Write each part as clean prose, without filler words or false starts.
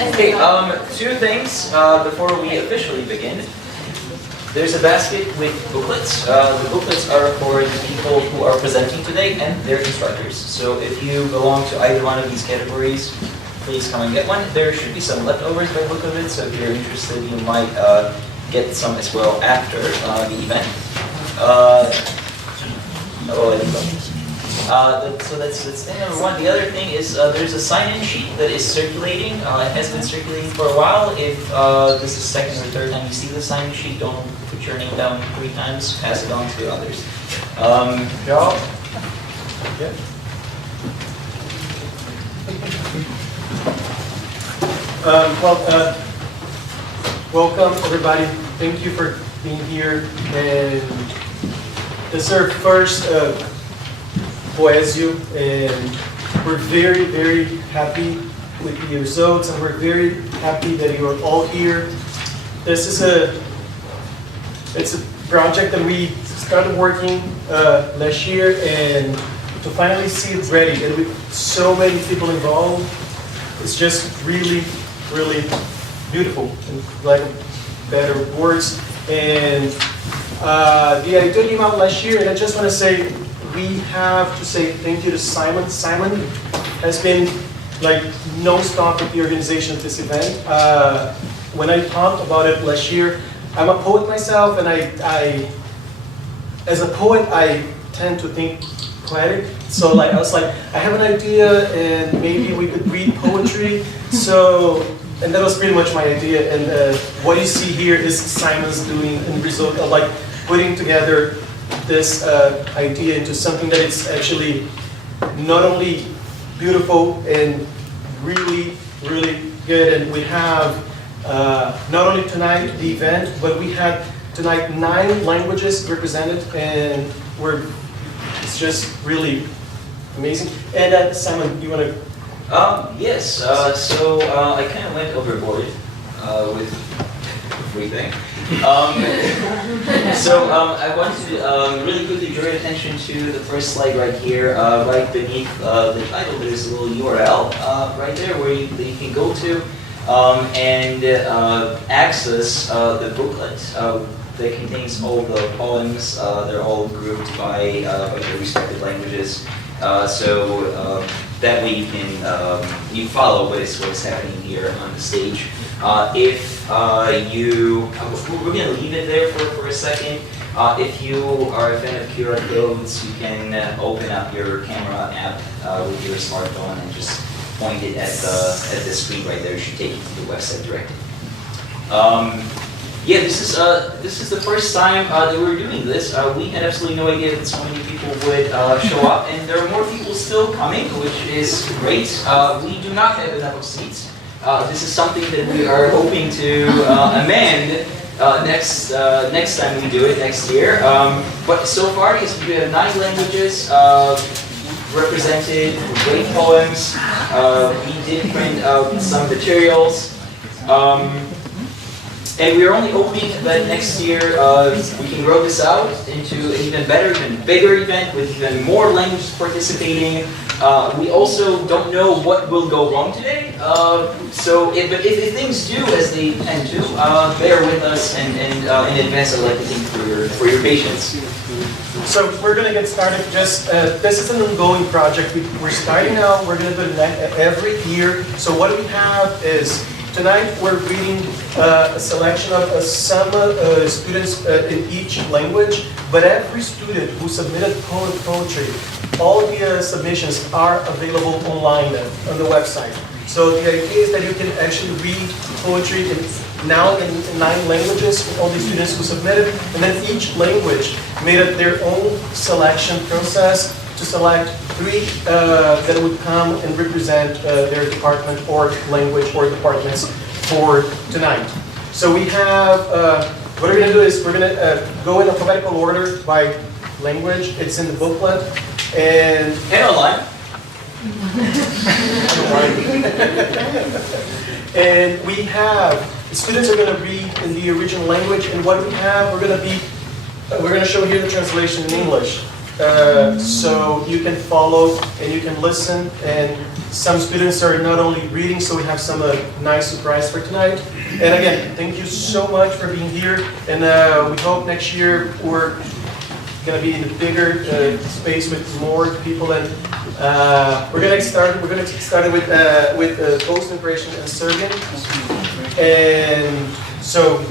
Okay, two things before we officially begin. There's a basket with booklets. The booklets are for the people who are presenting today and their instructors. So if you belong to either one of these categories, please come and get one. There should be some leftovers by the look of it, so if you're interested, you might get some as well after the event. So that's thing number one. The other thing is there's a sign-in sheet that is circulating. It has been circulating for a while. If this is second or third time you see the sign-in sheet, don't put your name down 3 times. Pass it on to others. Joe? Yeah. Welcome everybody. Thank you for being here. And this is our first POEZIO, and we're very, very happy with the results, and we're very happy that you are all here. This is it's a project that we started working last year, and to finally see it ready, and with so many people involved, it's just really, really beautiful, and like better words. And the idea came out last year, and I just want to say, we have to say thank you to Simon. Simon has been like non-stop with the organization of this event. When I talked about it last year, I'm a poet myself, and as a poet, I tend to think poetic. So like I was like, I have an idea, and maybe we could read poetry. And that was pretty much my idea. And what you see here is Simon's doing in result of like putting together this idea into something that is actually not only beautiful and really, really good. And we have not only tonight the event, but we had tonight 9 languages represented, and it's just really amazing. And Simon, do you want to? Yes. So I kind of went overboard with everything. I want to really quickly draw your attention to the first slide right here. Right beneath the title, there's a little URL right there where you can go to and access the booklet that contains all the poems. They're all grouped by their respective languages. That way you follow what is happening here on the stage. We're going to leave it there for a second. If you are a fan of QR codes, you can open up your camera app with your smartphone and just point it at the screen right there. It should take you to the website directly. This is the first time that we're doing this. We had absolutely no idea that so many people would show up, and there are more people still coming, which is great. We do not have enough seats. This is something that we are hoping to amend next time we do it next year. But so far, we have 9 languages represented, great poems. We did print out some materials. And we are only hoping that next year we can grow this out into an even better, even bigger event with even more languages participating. We also don't know what will go wrong today. So if things do as they tend to, bear with us, and in advance I'd like to thank you for your patience. So we're going to get started. Just this is an ongoing project. We're starting out. We're going to do it every year. So what we have is, tonight we're reading a selection of some students in each language, but every student who submitted poetry, all the submissions are available online on the website. So the idea is that you can actually read poetry now in 9 languages with all the students who submitted, and then each language made up their own selection process to select 3 that would come and represent their department or language or departments for tonight. So we have, what we're going to do is we're going to go in alphabetical order by language. It's in the booklet. And online. And we have, the students are going to read in the original language, and what we have, we're going to show here the translation in English. so you can follow and you can listen. And some students are not only reading, so we have some nice surprise for tonight. And again, thank you so much for being here. And we hope next year we're going to be in a bigger space with more people. And we're going to start with post-integration and serving. And so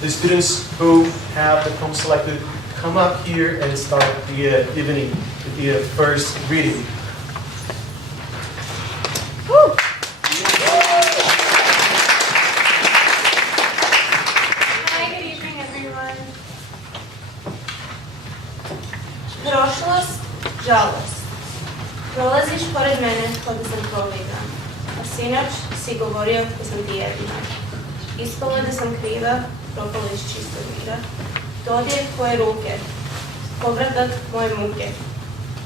the students who have the poem selected, come up here and start the evening with the first reading. Woo. Hi, good evening, everyone. Prošlost, žalost. Prolaziš pored mene kada sam prolivna, a sinoć si govorio da sam ti jedina. Ispalo da sam kriva, propalo iz čistog mira. Dodir tvoje ruke, povratak moje muke.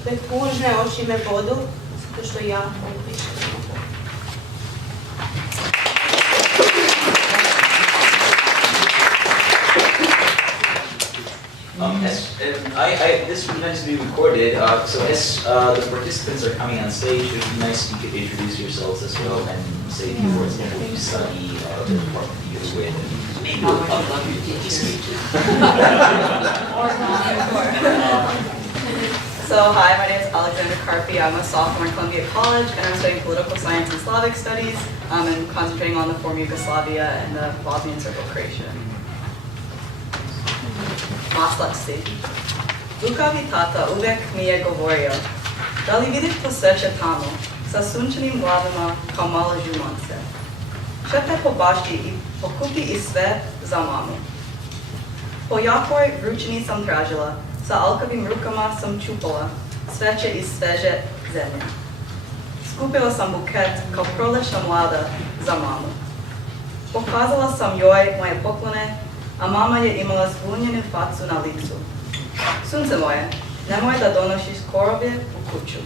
Dok tužne oči me bodu, zato što ja ovo više ne mogu. This would be nice to be recorded. So as the participants are coming on stage, it would be nice if you could introduce yourselves as well and say a few words about what you study, the department you're with, and maybe we'll talk about your teaching speech. So hi, my name is Alexandra Karpi. I'm a sophomore at Columbia College, and I'm studying political science and Slavic studies, and concentrating on the former Yugoslavia and the Bosnian Serbo-Croatian. Maslaci. Lukavi tata uvek mi je govorio, da li vidite sreće tamo, sa sunčanim glavama kao malo žumonce. Šete po bašti i pokupi i sve za mamu. Po jakoj vrućini sam tražila, sa alkavim rukama sam čupala sveće iz sveže zemlje. Skupila sam buket kao prolečna mlada za mamu. Pokazala sam joj moje poklone, a mama je imala zbunjenu facu na licu. Sunce moje, nemoj da donošiš korove u kuću.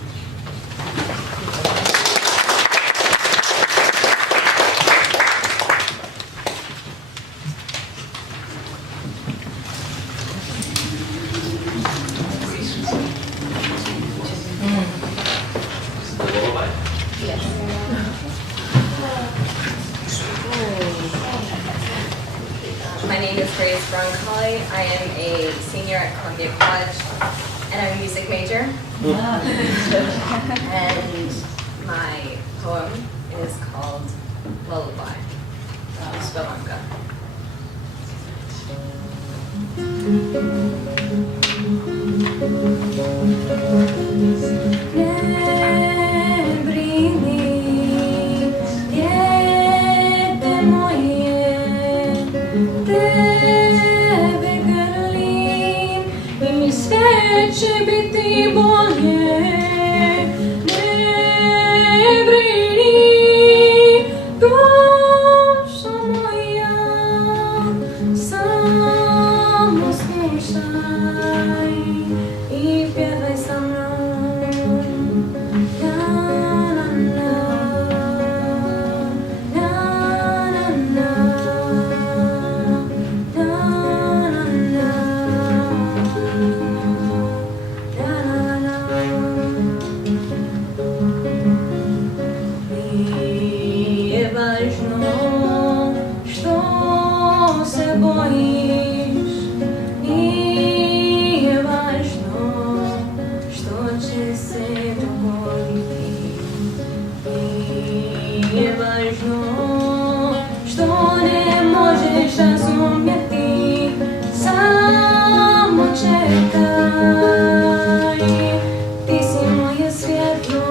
My name is Grace Broncoli. I am a senior at Columbia College, and I'm a music major. And my poem is called Lullaby, Spelanka. Će biti bolje, ne brini, dušo moja, samo slušaj i pjevaj sa mnom. Na, na, na, na, na, na, na, na, na. Nije važno što se bojiš, nije važno što će se dogoditi, nije važno što ne možeš razumjeti, samo čekaj, ti si moje svjetlo.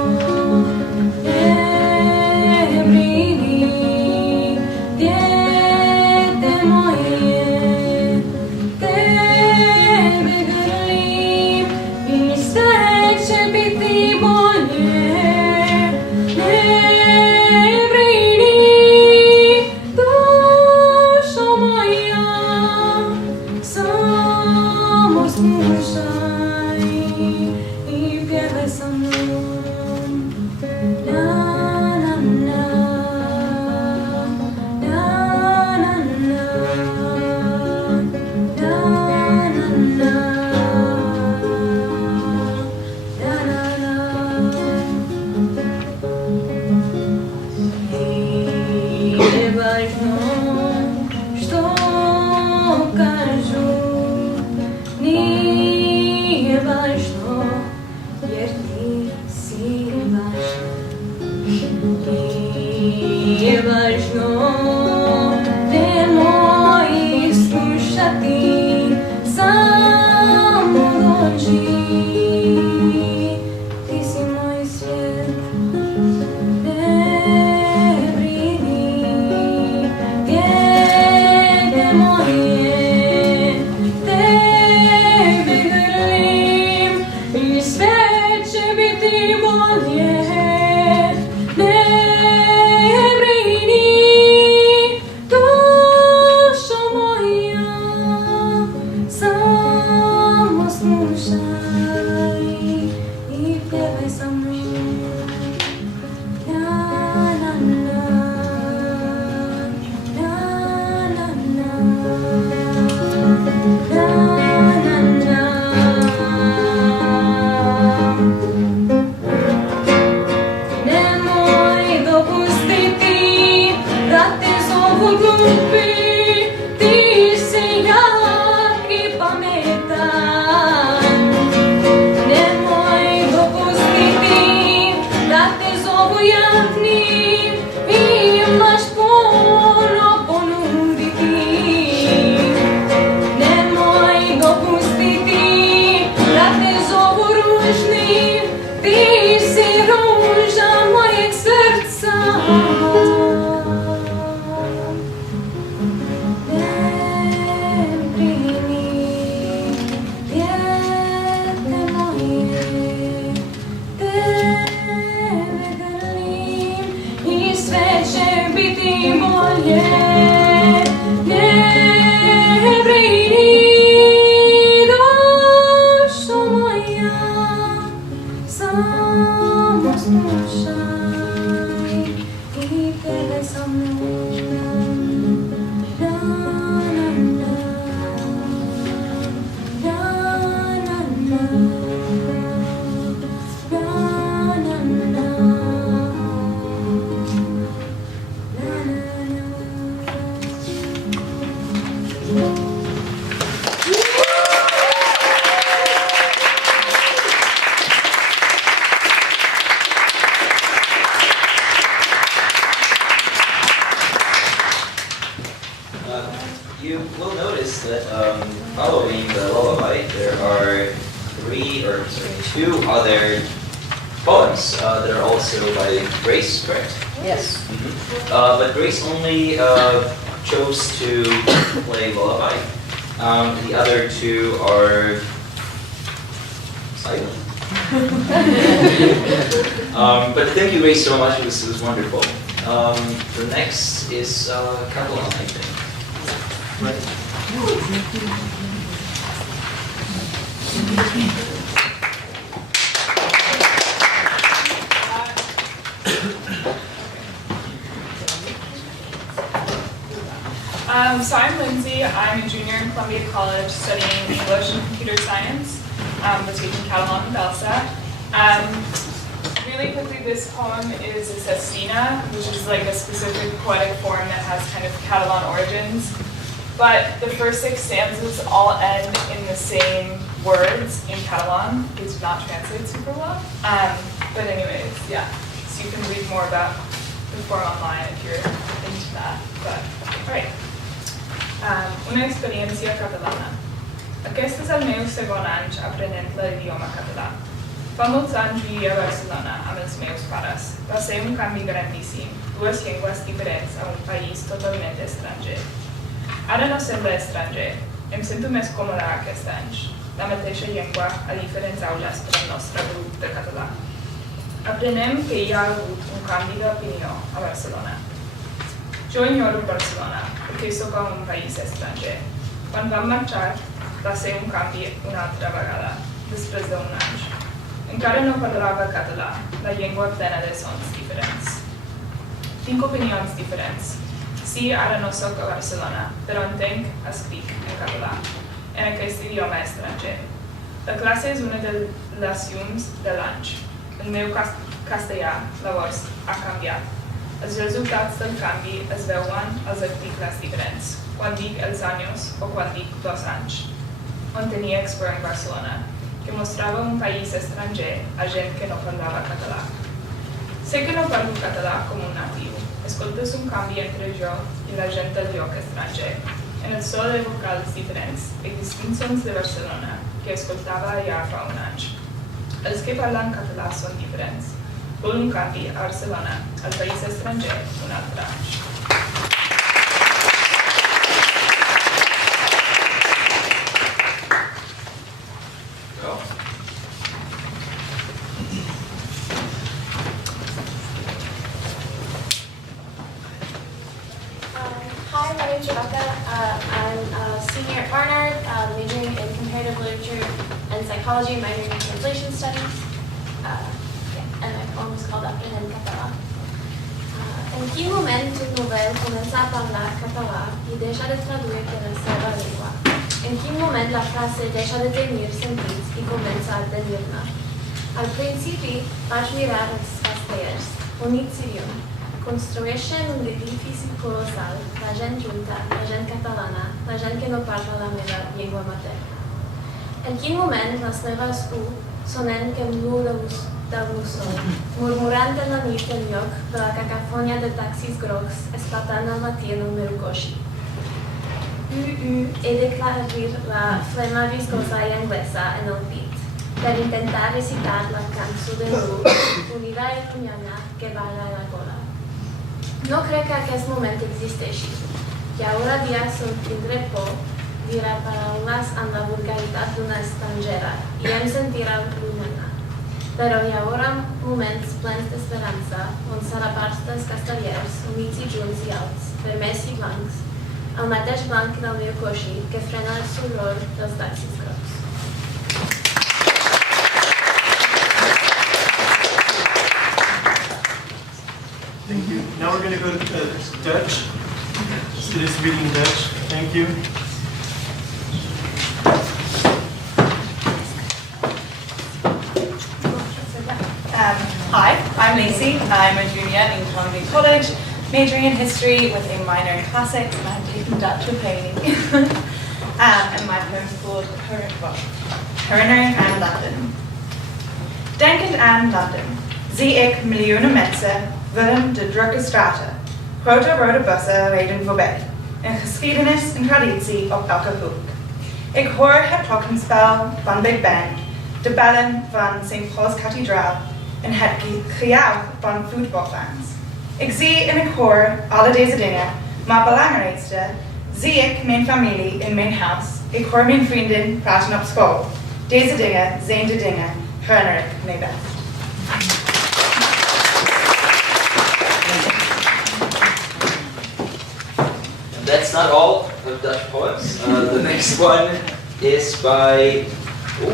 You will notice that following the lullaby, there are two other poems that are also by Grace, correct? Yes. But Grace only chose to play lullaby. The other two are silent. But thank you, Grace, so much. It was wonderful. The next is Catalan, I think. Right. So I'm Lindsay. I'm a junior in Columbia College studying English and computer science. We're taking Catalan and LSAT. Really quickly, this poem is a sestina, which is like a specific poetic form that has kind of Catalan origins. But the first 6 stanzas all end in the same words in Catalan, which do not translate super well. But anyways, yeah. So you can read more about the form online if you're into that. But, all right. Una experiència catalana. Aquest és el meu segon any aprenent l'idioma català. Fa molts anys vivia a Barcelona amb els meus pares. Va ser un canvi grandíssim, 2 llengües diferents a un país totalment estranger. Ara no sembla estranger, em sento més còmoda aquest any. La mateixa llengua a diferents aules per al nostre grup de català. Aprenem que hi ha hagut un canvi d'opinió a Barcelona. Jo enyoro Barcelona perquè soc a un país estranger. Quan vam marxar va ser un canvi una altra vegada, després d'un any. Encara no parlava català, la llengua plena de sons diferents. Tinc opinions diferents. Sí, ara no soc a Barcelona, però entenc, escric en català, en aquest idioma estranger. La classe és una de les llums de l'any. El meu castellà, llavors, ha canviat. Els resultats del canvi es veuen als articles diferents, quan dic els anys o quan dic 2 anys. On tenia Expo en Barcelona, que mostrava un país estranger a gent que no parlava català. Sé que no parlo català com un natiu. Escoltes un canvi entre jo i la gent del lloc estranger, en el so de vocals diferents i distints sons de Barcelona que escoltava ja fa un any. Els que parlen català són diferents. Vol un canvi a Barcelona, al país estranger, un altre any. Hi, my name is Rebecca. I'm a senior at Barnard, majoring in comparative literature and psychology, minoring in translation studies. And my poem is called Aprenent Català. En quin moment un novel comença a parlar català i deixa de traduir per la seva llengua? En quin moment la frase deixa de tenir sentits i comença a tenir-ne? Al principi vaig mirar els castellers, units i llum. Construeixen un edifici colossal, la gent junta, la gent catalana, la gent que no parla la meva llengua materna. En quin moment les meves U sonen com l'U del mussol, murmurant en la nit en lloc de la cacafònia de taxis grocs esclatant al matí en el meu coixí. He d'aclarir la flema viscosa i anglesa en el pit, per intentar recitar la cançó de l'U, unida i llunyana que balla la gola. No crec que aquest moment existeixi, i ara dia tindré por dirà paraules amb la vulgaritat d'una estrangera i em sentirà llunyana. Però hi haurà moments plens d'esperança on serà part dels castellers, units i junts i alts, vermells i blancs, el mateix blanc del meu coixí que frena el sorol dels taxis grocs. to go to Dutch. It is reading Dutch. Thank you. Hi, I'm Lacey. I'm a junior in Columbia College, majoring in history with a minor in classics, and I'm taking Dutch with Haley. And my poem's called Herinnering aan London. Denkend aan London, zie ik miljoenen mensen vullen de drukke straten. Grote rode bussen rijden voorbij. Een geschiedenis en traditie op elke hoek. Ik hoor het klokkenspel van Big Ben, de bellen van St. Paul's Kathedraal en het gejuich van voetbalfans. Ik zie en ik hoor alle deze dingen, maar belangrijkste zie ik mijn familie in mijn huis. Ik hoor mijn vrienden praten op school. Deze dingen zijn de dingen, herinner ik mij best. That's not all of Dutch poems. The next one is by. Oh,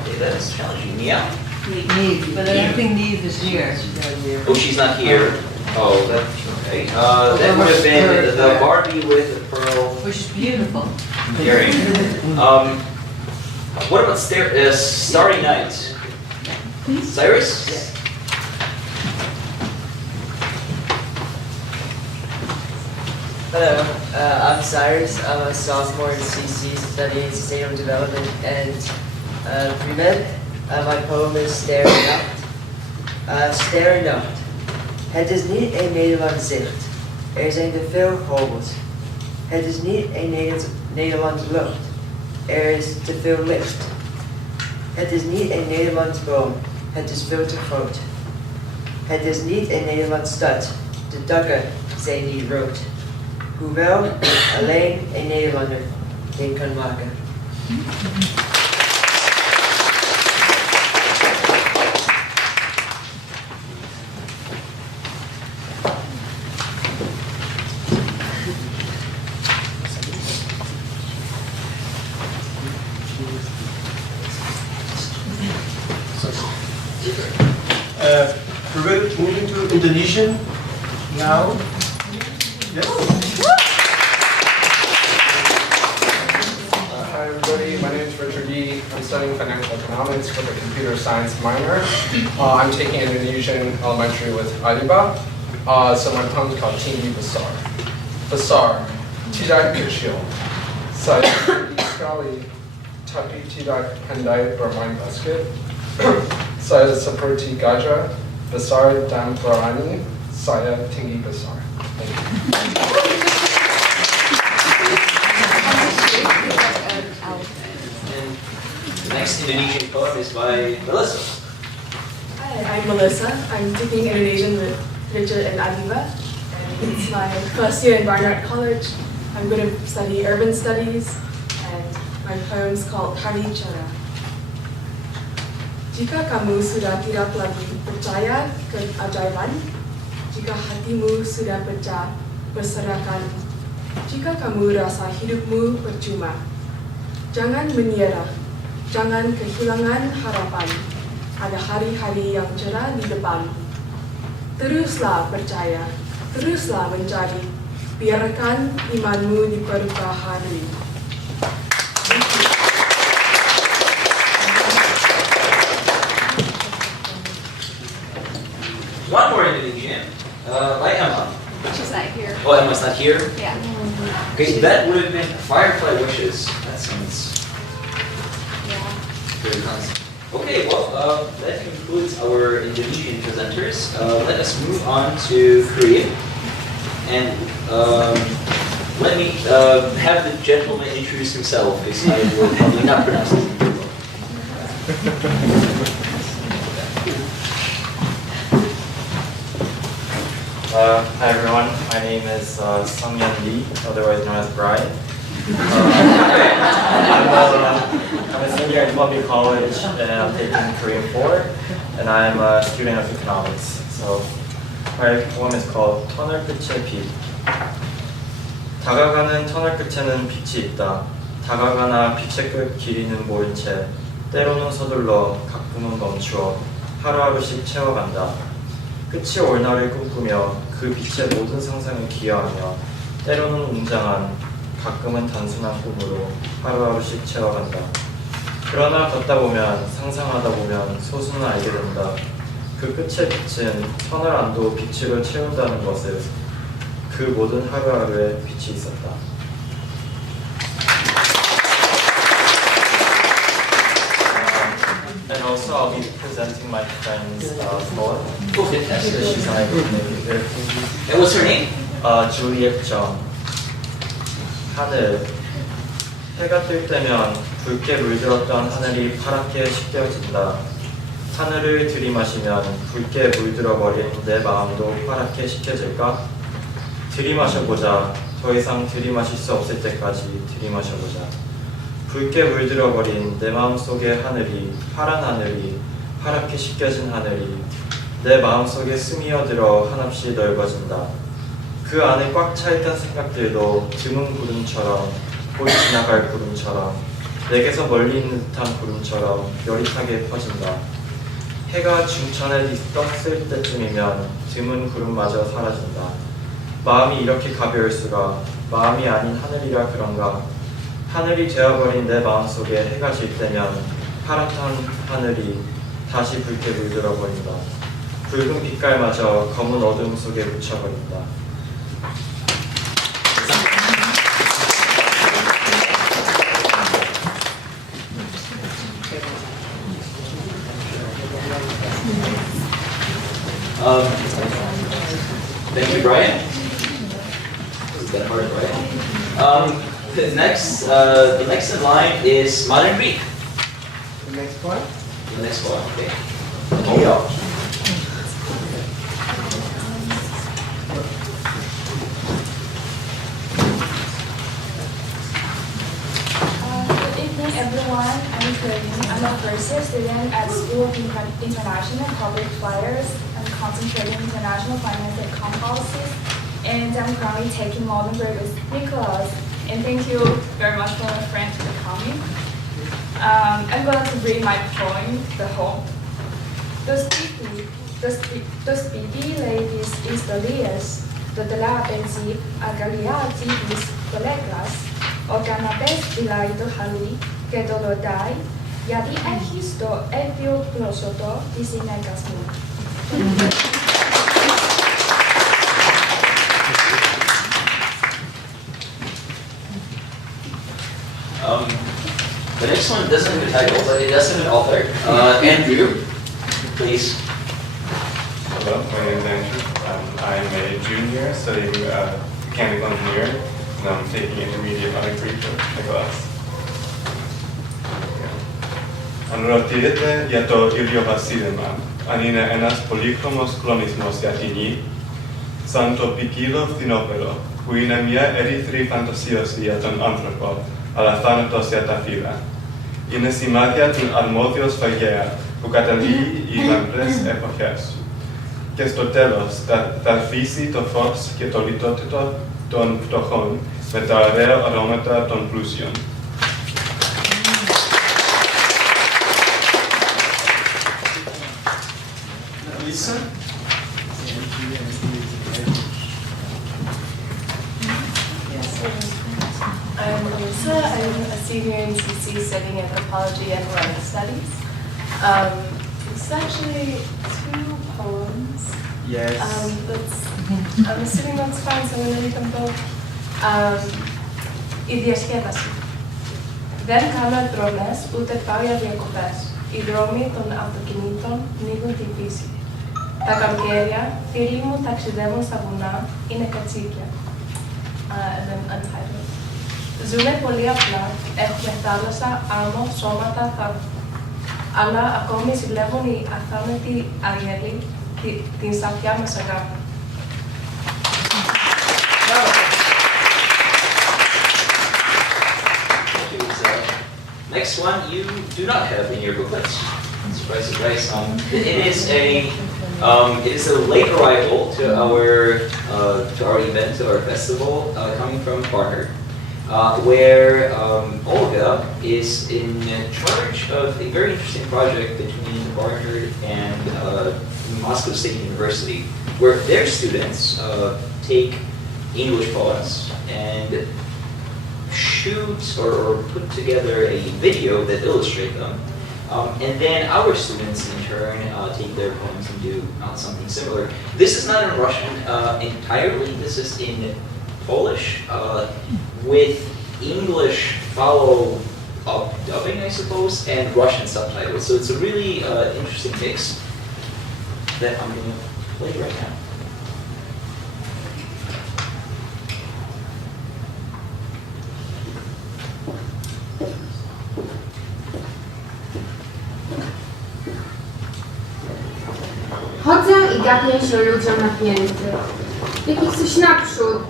okay, that is challenging. Mia? Neve, but I don't think Neve is here. Oh, she's not here. Oh, that's okay. That would have been the Barbie with the pearl Which is beautiful. earring. What about Starry Night? Cyrus? Yes. Hello, I'm Cyrus. I'm a sophomore in CC studying sustainable development and pre-med. My poem is Sterre Nacht. Sterre Nacht. Het is niet een Nederlands zicht. Er zijn te veel hobbels. Het is niet een Nederlands lucht. Er is te veel licht. Het is niet een Nederlands boom. Het is veel te groot. Het is niet een Nederlands stad. De dakken zijn niet rood. Hoewel alleen een Nederlander dit kan maken. We're moving to Indonesian now. Yes. Hi everybody, my name is Richard Yee. I'm studying financial economics with a computer science minor. I'm taking Indonesian elementary with Adiba. So my poem's called Tinggi Besar. Besar, tidak kecil. Saya tinggi sekali, tapi tidak pandai bermain basket. Saya seperti gajah, besar dan berani. Saya tinggi besar. Thank you. The next Indonesian poem is by Melissa. Hi, I'm Melissa. I'm taking Indonesian with Richard and Adiba. And it's my first year in Barnard College. I'm going to study urban studies, and my poem's called Hari Cara. Jika kamu sudah tidak lagi percaya keajaiban, jika hatimu sudah pecah berserakan, jika kamu rasa hidupmu percuma, jangan menyerah, jangan kehilangan harapan. Ada hari-hari yang cerah di depan. Teruslah percaya, teruslah mencari, biarkan imanmu diperbaharui. One more Indonesian by Emma. She's not here. Oh, Emma's not here? Yeah. Okay, that would have been Firefly Wishes. That sounds very nice. Okay, well, that concludes our Indonesian presenters. Let us move on to Korean. And let me have the gentleman introduce himself, because I will probably not pronounce his name well. Hi everyone, my name is Sung-Yeon Lee, otherwise known as Brian. I'm a senior in Columbia College and I'm taking Korean 4 and I'm a student of economics. So my poem is called 터널 끝의 빛. 다가가는 터널 끝에는 빛이 있다. 다가가나 빛의 끝 길이는 모른 채 때로는 서둘러 가끔은 멈추어 하루하루씩 채워간다. 끝이 올 날을 꿈꾸며 그 빛의 모든 상상에 기여하며 때로는 웅장한, 가끔은 단순한 꿈으로 하루하루씩 채워간다. 그러나 걷다 보면, 상상하다 보면 소수는 알게 된다. 그 끝의 빛은 터널 안도 빛으로 채운다는 것을. 그 모든 하루하루에 빛이 있었다. And also I'll be presenting my friend's poem. Oh, fantastic. So she's my name. And what's her name? Juliet Jung. 하늘. 해가 뜰 때면 붉게 물들었던 하늘이 파랗게 씻겨진다. 하늘을 들이마시면 붉게 물들어버린 내 마음도 파랗게 씻겨질까? 들이마셔보자. 더 이상 들이마실 수 없을 때까지 들이마셔보자. 붉게 물들어버린 내 마음속의 하늘이, 파란 하늘이, 파랗게 씻겨진 하늘이 내 마음속에 스며들어 한없이 넓어진다. 그 안에 꽉 차있던 생각들도 드문 구름처럼, 곧 지나갈 구름처럼, 내게서 멀리 있는 듯한 구름처럼 여릿하게 퍼진다. 해가 중천에 떴을 때쯤이면 드문 구름마저 사라진다. 마음이 이렇게 가벼울 수가, 마음이 아닌 하늘이라 그런가. 하늘이 되어버린 내 마음속에 해가 질 때면 파랗던 하늘이 다시 붉게 물들어버린다. 붉은 빛깔마저 검은 어둠 속에 묻혀버린다. Thank you, Brian. This is kind of hard, Brian. The next in line is Modern Greek. The next one? The next one, okay. Oh. Good evening, everyone. I'm Corinne. I'm a first-year student at School of International Public Affairs. I'm concentrating international finance and economic policies, and I'm currently taking modern Greek with Nicholas. And thank you very much for my friend for coming. I'm going to read my poem, The Home. Dos pipi ladies Istolias, dotela pensi agaliati is kolegas, organates dilai to hali, ke dolodai, yadi ehisto epio plosoto disinegasmu. The next one doesn't have a title, but it does have an author. Andrew, please. Hello, my name is Andrew. I'm a junior studying mechanical engineering, and I'm taking intermediate Modern Greek with Nicholas. Αν για το ίδιο βασίλεμα, αν είναι ένας πολύχρωμος κλονισμός για ταινί, σαν το ποικίλο φθινόπωρο, που είναι μια ερυθρή φαντασίωση για τον άνθρωπο, αλλά θάνατος για τα φύλλα. Είναι σημάδια του αρμόδιο σφαγέα που καταλήγει οι λαμπρές εποχές. Και στο τέλος θα αφήσει το φως και το λιτότητα των φτωχών με τα ωραία αρώματα των πλούσιων. Lisa? I'm Alyssa. I'm a senior in CC studying anthropology and Hellenic studies. It's actually 2 poems. Yes. I'm assuming that's fine, so I'm going to read them both. Η διασκέδαση. Δεν κάνω εκδρομές, ούτε πάω για διακοπές. Οι δρόμοι των αυτοκινήτων πνίγουν τη φύση. Τα καλοκαίρια, φίλοι μου ταξιδεύουν στα βουνά, είναι κατσίκια. And then Untitled. Ζούμε πολύ απλά, έχουμε θάλασσα, άμμο, σώματα, αλλά ακόμη ζηλεύουν οι αθάνατοι αγγέλοι την σαφιά μας αγάπη. Next one you do not have in your booklets. Surprise, surprise. It is a late arrival to our event, to our festival, coming from Barnard, where Olga is in charge of a very interesting project between Barnard and Moscow State University, where their students take English poems and shoot or put together a video that illustrate them. And then our students in turn take their poems and do something similar. This is not in Russian entirely, this is in Polish with English follow-up dubbing, I suppose, and Russian subtitles. So it's a really interesting mix that I'm going to play right now. Chodzę i gapię się ludziom napięty. Jakich coś naprzód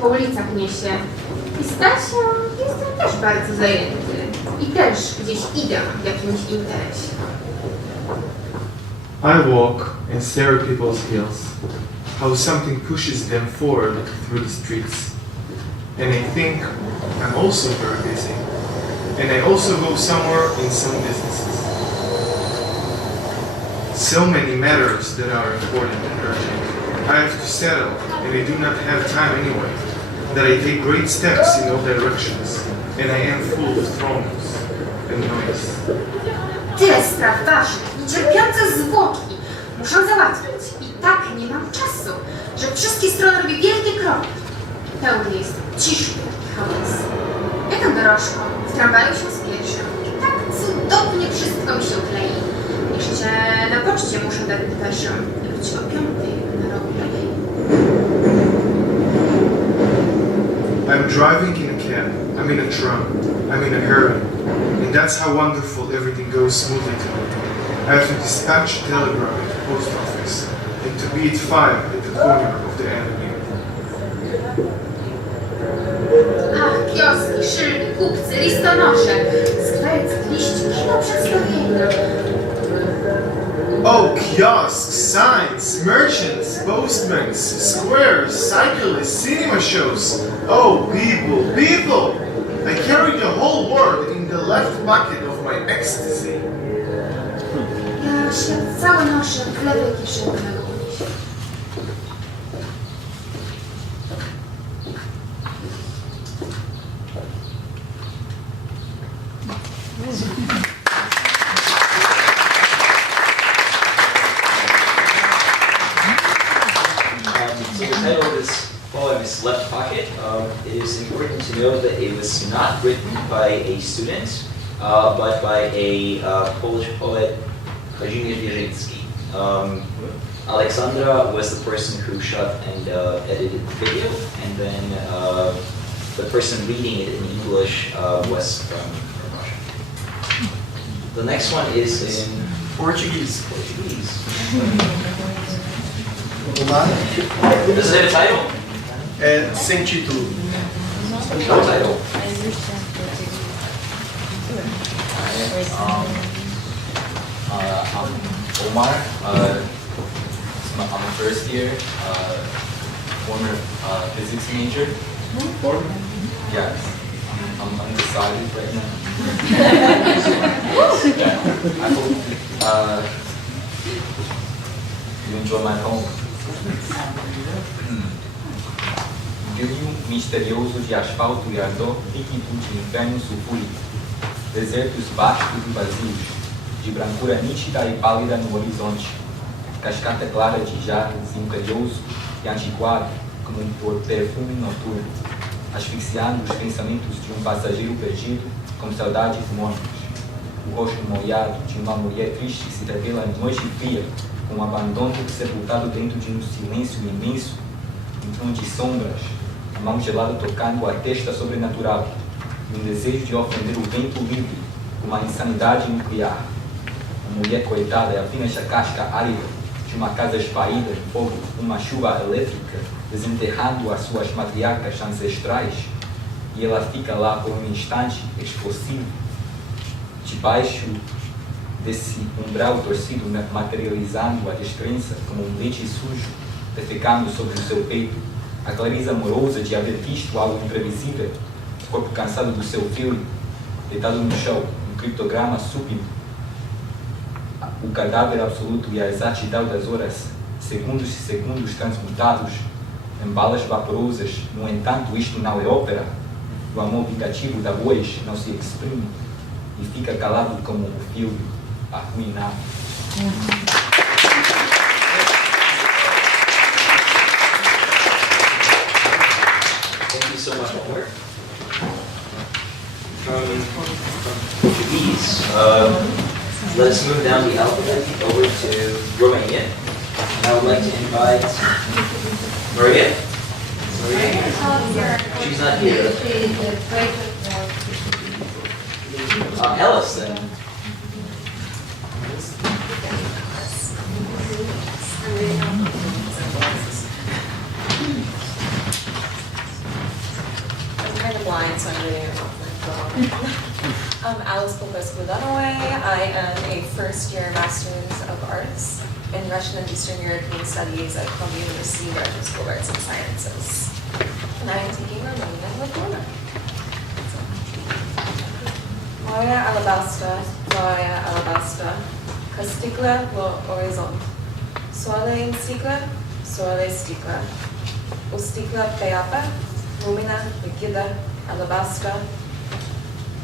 po ulicach niesie. I Stasia jestem też bardzo zajęty. I też gdzieś idę w jakimś interesie. I walk and stare at people's heels, how something pushes them forward through the streets. And I think I'm also very busy. And I also go somewhere in some businesses. So many matters that are important and urgent. I have to settle, and I do not have time anyway. That I take great steps in all directions, and I am full of thrones and noise. Tyle spraw ważnych, niecierpiące zwłoki muszę załatwić. I tak nie mam czasu, że w wszystkie strony robię wielkie kroki. Pełny jest ciszy i hałas. Jadę dorożką, w tramwaju się spieszę. I tak cudownie wszystko mi się klei. Jeszcze na poczcie muszę dać depeszę i być o 5:00 na rogu lewej. I'm driving in a cab, I'm in a tram, I'm in a hurry, and that's how wonderful everything goes smoothly to me. I have to dispatch a telegram at the post office, and to be at 5 at the corner of the avenue. Ach, kioski, szyldy, kupcy, listonosze, skwerek, liści, kino przedstawienia. Oh, kiosks, signs, merchants, postmen, squares, cyclists, cinema shows. Oh, people, people! I carry the whole world in the left pocket of my ecstasy. Ja świat cały noszę w lewej kieszeni mego uniesienia. So the title of this poem is Left Pocket. It is important to know that it was not written by a student, but by a Polish poet, Kazimierz Wierzyński. Alexandra was the person who shot and edited the video, and then the person reading it in English was from Russia. The next one is in Portuguese. Does it have a title? Sem título. No title. I'm Omar. I'm a first year, former physics major. Yes, I'm undecided right now. I hope you enjoy my poem. Brilho misterioso de asfalto e ardor líquido de inverno sulfúrico. Desertos vastos e vazios, de brancura nítida e pálida no horizonte. Cascata clara de jarros, imperioso e antiquado, como um perfume noturno, asfixiando os pensamentos de um passageiro perdido, com saudades mortas. O rosto molhado de uma mulher triste se revela em noite fria, com um abandono sepultado dentro de um silêncio imenso, em tom de sombras, a mão gelada tocando a testa sobrenatural, e um desejo de ofender o vento livre, com uma insanidade nuclear. A mulher coitada é apenas a casca árida de uma casa esvaída em fogo, uma chuva elétrica, desenterrando as suas matriarcas ancestrais, e ela fica lá por um instante explosivo, debaixo desse umbral torcido, materializando a descrença como um leite sujo, defecando sobre o seu peito, a clareza amorosa de haver visto algo imprevisível, o corpo cansado do seu filho, deitado no chão, um criptograma súbito, o cadáver absoluto e a exatidão das horas, segundos e segundos transmutados em balas vaporosas. No entanto, isto não é ópera. O amor vingativo da voz não se exprime e fica calado como o filho arruinado. Thank you so much, Homer. From Portuguese, let us move down the alphabet over to Romanian. And I would like to invite Maria. She's not here. Alice, then. I'm kind of blind, so I'm reading it off my phone. I'm Alice Popescu-Dunaway. I am a first-year Master's of Arts in Russian and Eastern European Studies at Columbia University Graduate School of Arts and Sciences. And I am taking Romanian with Luna. Moja alabastra, ca sticla lo orizont. Soare in sticla, soare sticla. O sticla pe apa, lumina, liquida, alabastra.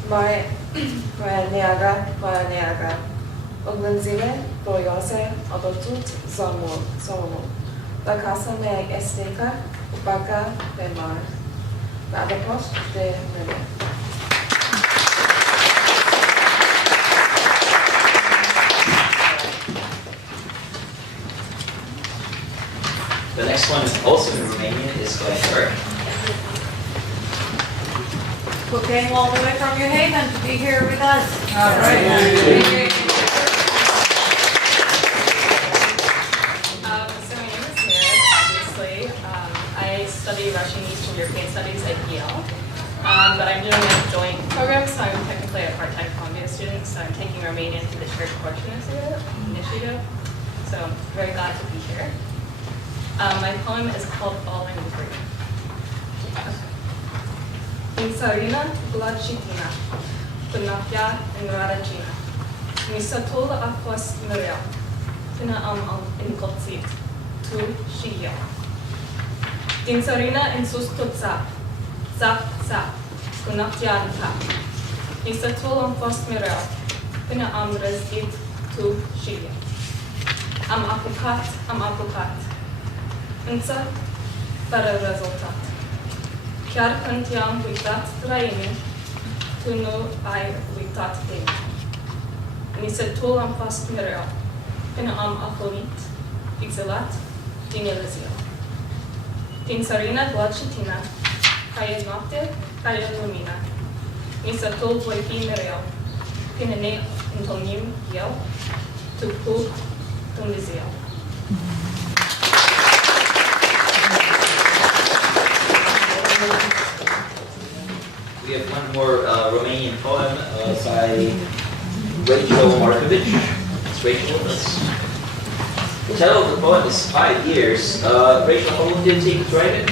Mare neagra. Oglenzile, gloriose, adotut, zomo. La casa me esteca, upaca de mar. La adapot de Maria. The next one is also in Romanian, is by Starry. Who came all the way from New Haven to be here with us. All right. So my name is Meredith, obviously. I study Russian Eastern European Studies at Yale. But I'm doing a joint program, so I'm technically a part-time Columbia student, so I'm taking Romanian through the shared portion initiative. So I'm very glad to be here. My poem is called Falling Free. In Sarina, Gladchitina, Kunapya, and Radachina. Misatul a fost Miriam, Tina in Kotsit, Tu Shia. Din Sarina in Sustut Zap, Kunapya and Tap. Misatul am fost Miriam, Tina Rezit, Tu Shia. Am apucat. Însă, fără rezultat. Chiar când te-am uitat străinii, tu nu ai uitat de mine. Nisetul am fost mereu, până am afluit, exilat, din Elizeu. Din țărina Gladchitina, ca e noapte, ca e lumină. Nisetul voi fi mereu, până ne întâlnim eu, tu cu Dumnezeu. We have one more Romanian poem by Rachel Markovic. It's Rachel with us. The title of the poem is 5 Years. Rachel, how long did it take to write it?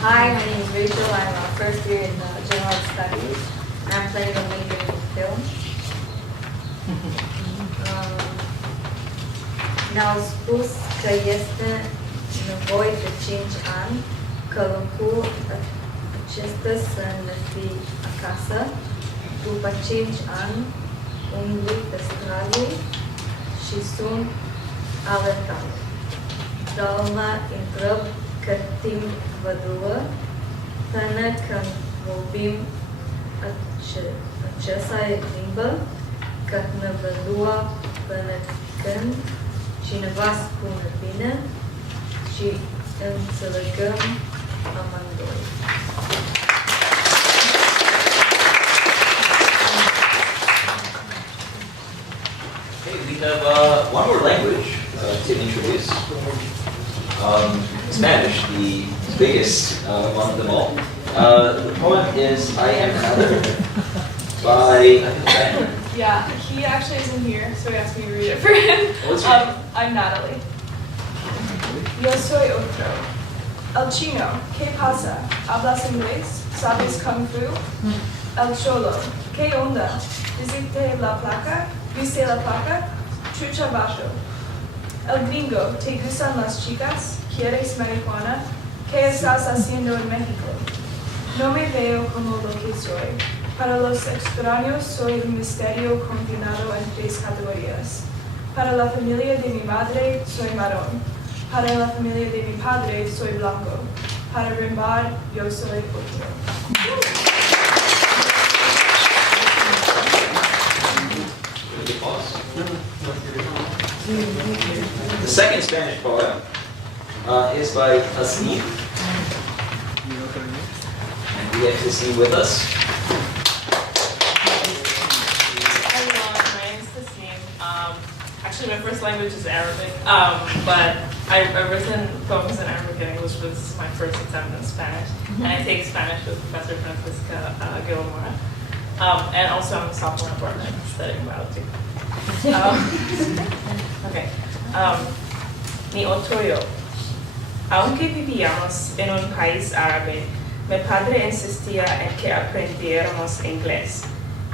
Hi, my name is Rachel. I'm a first year in general studies, and I'm planning on majoring in film. Ne-au spus că este nevoie de 5 ani că lucrul acesta să ne fie acasă. După 5 ani umbli pe străzi și sunt ale tale. Dar mă întreb cât timp vă dură până când vorbim această limbă, cât ne vă dură până când cineva spune bine și înțelegăm amândoi. Okay, we have one more language to introduce. Spanish, the biggest among them all. The poem is I Am Another by Ben. Yeah, he actually isn't here, so he asked me to read it for him. What's your name? I'm Natalie. Yo soy otro. El chino, ¿qué pasa? ¿Hablas inglés? ¿Sabes kung fu? El Cholo, ¿qué onda? ¿Visite la placa? ¿Viste la placa? Trucha bajo. El Gringo, ¿te gustan las chicas? ¿Quieres marihuana? ¿Qué estás haciendo en México? No me veo como lo que soy. Para los extraños soy un misterio confinado en 3 categorías. Para la familia de mi madre soy marrón. Para la familia de mi padre soy blanco. Para rimar yo soy judío. The second Spanish poem is by Tasneem. And we have Tasneem with us. Hi everyone, my name is Tasneem. Actually, my first language is Arabic, but I've written poems in Arabic and English. This is my first attempt in Spanish, and I take Spanish with Professor Francisca Guillermo. And also I'm a sophomore at Bartlett studying biology. Okay. Mi otoyo. Aunque vivíamos en un país árabe, mi padre insistía en que aprendiéramos inglés.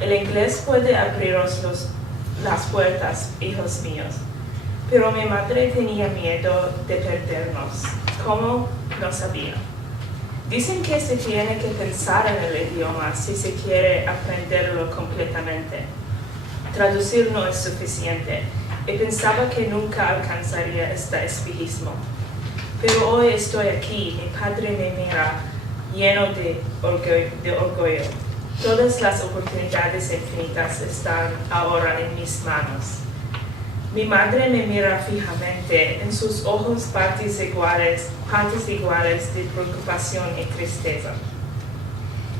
El inglés puede abrirnos las puertas, hijos míos. Pero mi madre tenía miedo de perdernos. ¿Cómo? No sabía. Dicen que se tiene que pensar en el idioma si se quiere aprenderlo completamente. Traducir no es suficiente, y pensaba que nunca alcanzaría este espejismo. Pero hoy estoy aquí, mi padre me mira lleno de orgullo. Todas las oportunidades infinitas están ahora en mis manos. Mi madre me mira fijamente, en sus ojos partes iguales de preocupación y tristeza.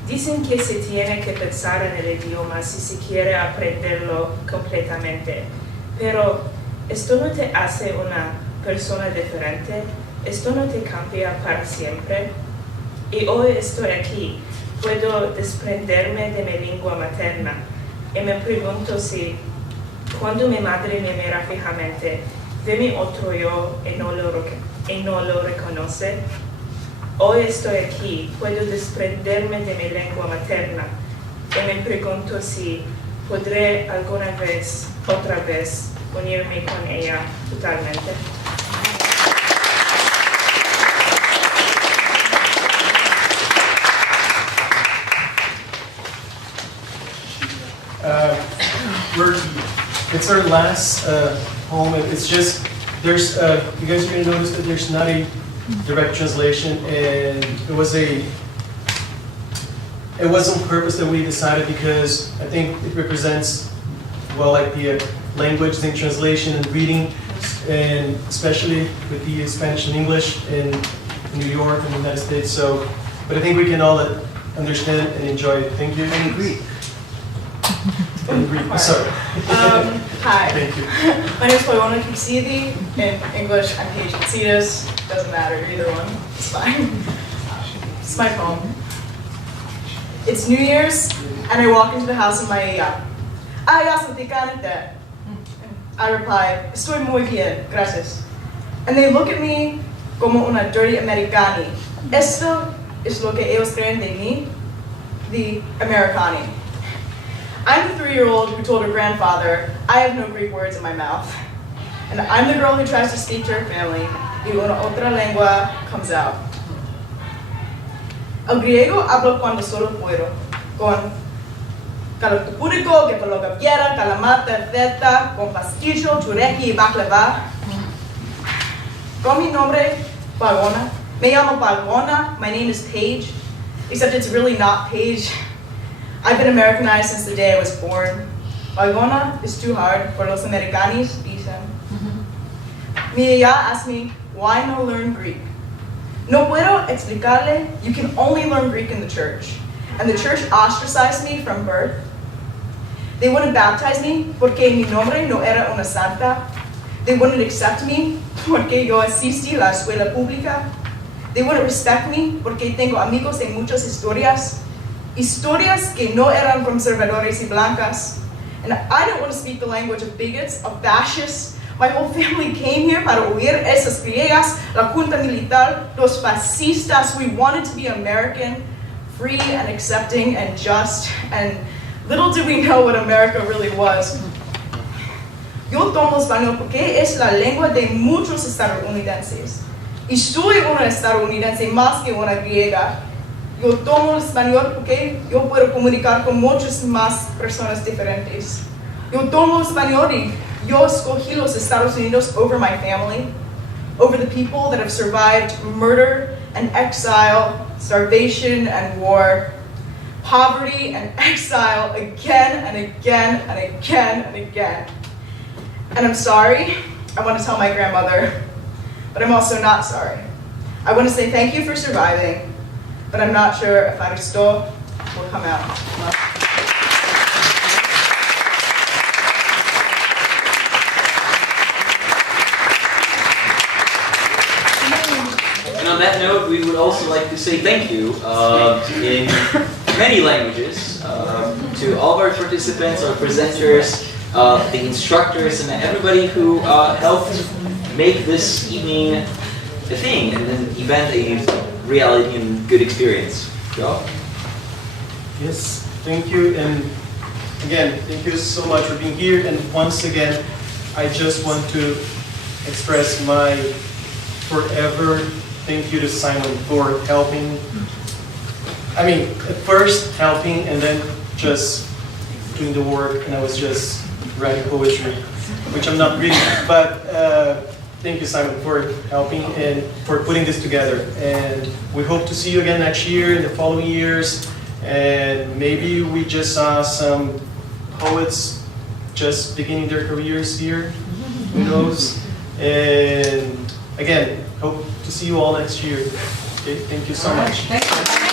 Dicen que se tiene que pensar en el idioma si se quiere aprenderlo completamente, pero ¿esto no te hace una persona diferente? ¿Esto no te cambia para siempre? Y hoy estoy aquí, puedo desprenderme de mi lengua materna, y me pregunto si, cuando mi madre me mira fijamente, ve mi otro yo y no lo reconoce. Hoy estoy aquí, puedo desprenderme de mi lengua materna y me pregunto si podré alguna vez, otra vez, unirme con ella totalmente. It's our last poem. It's just, there's, you guys are going to notice that there's not a direct translation, and it was on purpose that we decided, because I think it represents well like the language thing, translation and reading, and especially with the Spanish and English in New York and the United States. So, but I think we can all understand and enjoy it. Thank you. And Greek. And Greek. Sorry. Hi. Thank you. My name is Poeona Kisidi. In English, I'm Paige Katsidas. Doesn't matter, either one. It's fine. It's my poem. It's New Year's, and I walk into the house of my ella. I reply, estoy muy bien, gracias. And they look at me como una dirty Americani. Esto es lo que ellos creen de mí, the Americani. I'm the 3-year-old who told her grandfather, I have no Greek words in my mouth. And I'm the girl who tries to speak to her family, y una otra lengua comes out. El griego hablo cuando solo puedo, con calopúrico, kefalogaviera, calamata, feta, con pastillo, chureki y baklava. Con mi nombre, Pagona. Me llamo Pagona, my name is Paige, except it's really not Paige. I've been Americanized since the day I was born. Pagona is too hard for los Americanos, dicen. Mi ella asked me, why no learn Greek? No puedo explicarle, you can only learn Greek in the church. And the church ostracized me from birth. They wouldn't baptize me porque mi nombre no era una santa. They wouldn't accept me porque yo asistí la escuela pública. They wouldn't respect me porque tengo amigos de muchas historias. Historias que no eran conservadores y blancas. And I don't want to speak the language of bigots, of fascists. My whole family came here para oír esas griegas, la junta militar, los fascistas. We wanted to be American. free and accepting and just, and little did we know what America really was. Yo tomo español porque es la lengua de muchos estadounidenses. Y soy una estadounidense más que una griega. Yo tomo el español porque yo puedo comunicar con muchas más personas diferentes. Yo tomo el español y yo escogí los Estados Unidos over my family, over the people that have survived murder and exile, starvation and war, poverty and exile again and again and again and again. And I'm sorry, I want to tell my grandmother, but I'm also not sorry. I want to say thank you for surviving, but I'm not sure if Aristo will come out. And on that note, we would also like to say thank you in many languages to all of our participants, our presenters, the instructors, and everybody who helped make this evening a thing and an event a reality and good experience. Yeah. Yes, thank you, and again, thank you so much for being here. And once again, I just want to express my forever thank you to Simon for helping. I mean, at first helping and then just doing the work, and I was just writing poetry, which I'm not reading, but thank you, Simon, for helping and for putting this together. And we hope to see you again next year, in the following years, and maybe we just saw some poets just beginning their careers here, who knows? And again, hope to see you all next year. Okay, thank you so much. Thank you.